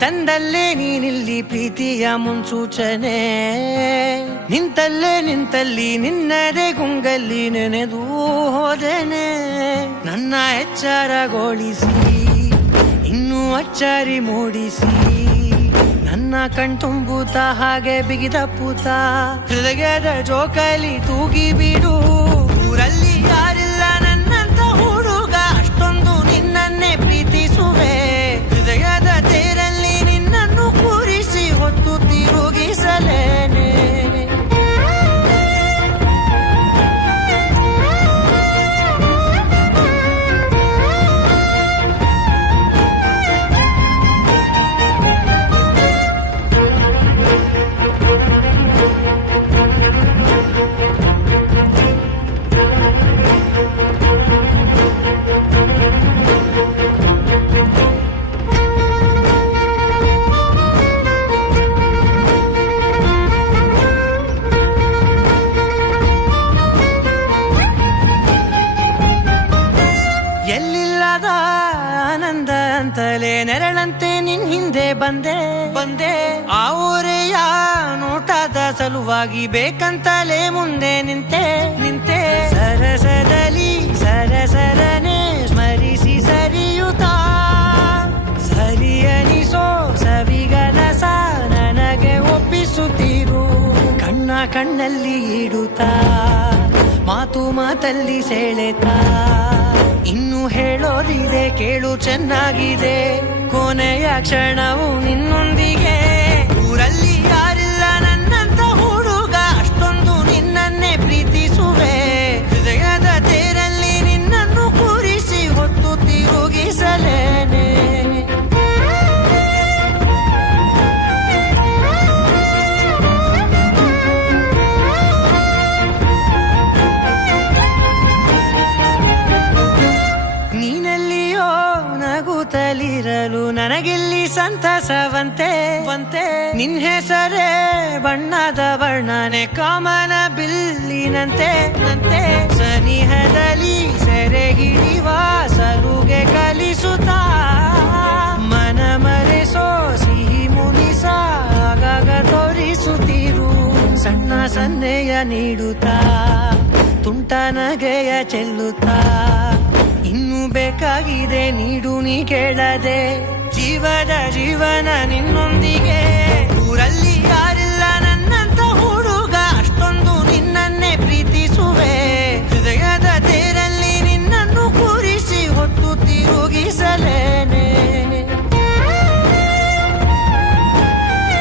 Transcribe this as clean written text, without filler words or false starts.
ತಂದಲ್ಲೇ ನೀನಿಲ್ಲಿ ಪ್ರೀತಿಯ ಮುನ್ಸೂಚನೆ. ನಿಂತಲ್ಲಿ ನಿನ್ನದೇ ಗುಂಗಲ್ಲಿ ನೆನೆದು ಹೋದೆನೆ. ನನ್ನ ಎಚ್ಚರಗೊಳಿಸಿ ಇನ್ನೂ ಅಚ್ಚರಿ ಮೂಡಿಸಿ, ನನ್ನ ಕಣ್ತುಂಬುತ್ತ ಹಾಗೆ ಬಿಗಿದ ಪೂತ ಹೃದಯದ ಜೋಕಾಲಿ ತೂಗಿ ಬಿಡು. ಊರಲ್ಲಿ ಯಾರಿಲ್ಲ ನನ್ನಂತ ಹುಡುಗ, ಅಷ್ಟೊಂದು ನಿನ್ನನ್ನೇ ಪ್ರೀತಿಸುವೆ. ಹೃದಯದ ತೇರಲ್ಲಿ ನಿನ್ನನ್ನು ಕೂರಿಸಿ ಹೊತ್ತು ತಿರುಗಿಸಲೇನೆ. ಎಲ್ಲಿಲ್ಲದ ಆನಂದ ಅಂತಲೇ ನೆರಳಂತೆ ನಿನ್ ಹಿಂದೆ ಬಂದೆ. ಆ ಊರೆಯ ನೋಟದ ಸಲುವಾಗಿ ಬೇಕಂತಲೇ ಮುಂದೆ ನಿಂತೆ. ಸರಸರಲಿ ಸರಸರನೆ ಸ್ಮರಿಸಿ ಸರಿಯುತ್ತಾ, ಸರಿ ಅನಿಸೋ ಸವಿಗನಸ ನನಗೆ ಒಪ್ಪಿಸುತ್ತೀರು. ಕಣ್ಣಲ್ಲಿ ಇಡುತ್ತಾ, ಮಾತಲ್ಲಿ ಸೆಳೆತಾ, ಇನ್ನು ಹೇಳೋದಿದೆ ಕೇಳು ಚೆನ್ನಾಗಿದೆ. ಕೊನೆಯ ಕ್ಷಣವು ನಿನ್ನೊಂದಿಗೆ. ಊರಲ್ಲಿ ಯಾರಿಲ್ಲ ನನ್ನಂತ ಹುಡುಗ, ಅಷ್ಟೊಂದು ನಿನ್ನನ್ನೇ ಪ್ರೀತಿಸುವೆ. ಹೃದಯದ ತೇರಲ್ಲಿ ನಿನ್ನನ್ನು ಕೂರಿಸಿ ಹೊತ್ತು ತಿರುಗಿಸಲೇನೆ. ನೀನೆಲ್ಲಿಯೋ ನಗುತ್ತಲಿರಲು ನನಗಿಲ್ಲಿ ಸಂತಸವಂತೆ. ನಿನ್ ಹೆಸರೇ ಬಣ್ಣದ ವರ್ಣನೆ ಕಾಮನ ಬಿಲ್ಲಿನಂತೆ. ಸನಿಹದಲ್ಲಿ ಸೆರೆ ಹಿಡಿಯುವ ಸಲುಗೆ ಕಲಿಸುತ್ತಾ, ಮನ ಮರೆಸೋ ಸಿಹಿ ಮುನಿಸ ಆಗಾಗ ತೋರಿಸುತ್ತೀರು. ಸಣ್ಣ ಸನ್ನೆಯ ನೀಡುತ್ತಾ, ತುಂಟ ನಗೆಯ ಚೆಲ್ಲುತ್ತಾ, ಇನ್ನು ಬೇಕಾಗಿದೆ ನೀಡು ನೀ ಕೇಳದೆ. ಜೀವನ ನಿನ್ನೊಂದಿಗೆ.